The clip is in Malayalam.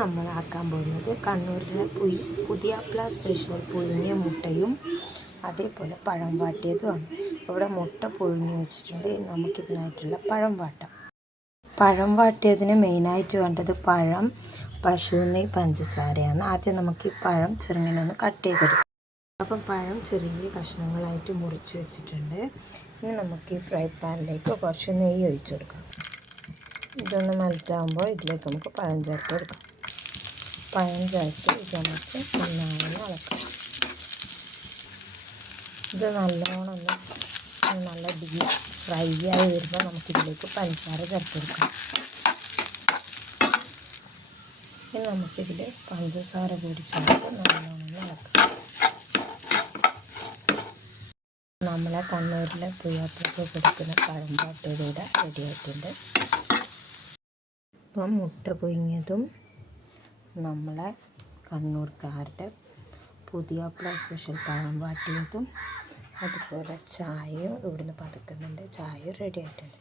നമ്മൾ ആക്കാൻ പോകുന്നത് കണ്ണൂരിലെ പുതിയാപ്ല സ്പെഷ്യൽ പുഴുങ്ങിയ മുട്ടയും അതേപോലെ പഴം വാട്ടിയതുമാണ്. ഇവിടെ മുട്ട പുഴുങ്ങി വെച്ചിട്ടുണ്ട്. നമുക്കിതിനായിട്ടുള്ള പഴം വാട്ടാം. പഴം വാട്ടിയതിന് മെയിനായിട്ട് വേണ്ടത് പഴം, പശുനെയ്യ്, പഞ്ചസാരയാണ്. ആദ്യം നമുക്ക് ഈ പഴം ചെറുങ്ങനെ കട്ട് ചെയ്തെടുക്കാം. അപ്പം പഴം ചെറിയ കഷ്ണങ്ങളായിട്ട് മുറിച്ച് വെച്ചിട്ടുണ്ട്. ഇനി നമുക്ക് ഈ ഫ്രൈ പാനിലേക്ക് കുറച്ച് നെയ്യ് ഒഴിച്ചു കൊടുക്കാം. ഇതൊന്ന് മെൽറ്റാകുമ്പോൾ ഇതിലേക്ക് നമുക്ക് പഴം ചേർത്ത് കൊടുക്കാം. പഴം ചേർത്ത് ഇത് നമുക്ക് നന്നായി ഇളക്കാം. ഇത് നല്ലോണം നല്ല ഡീപ്പ് ഫ്രൈ ആയി വരുമ്പോൾ നമുക്കിതിലേക്ക് പഞ്ചസാര ചേർത്ത് കൊടുക്കാം. ഇനി നമുക്കിതിൽ പഞ്ചസാര കൂടി ചേർത്ത് നല്ലോണം ഇളക്കാം. നമ്മളെ കണ്ണൂരിലെ പുതിയാപ്ലക്ക് കൊടുക്കുന്ന പഴം വാട്ടിയതൂടെ റെഡി ആയിട്ടുണ്ട്. ഇപ്പം മുട്ട പുഴുങ്ങിയതും നമ്മളെ കണ്ണൂർക്കാരുടെ പുതിയാപ്ല സ്പെഷ്യൽ പഴം വാട്ടിയതും അതുപോലെ ചായയും ഇവിടുന്ന് പതക്കുന്നുണ്ട്. ചായ റെഡി ആയിട്ടുണ്ട്.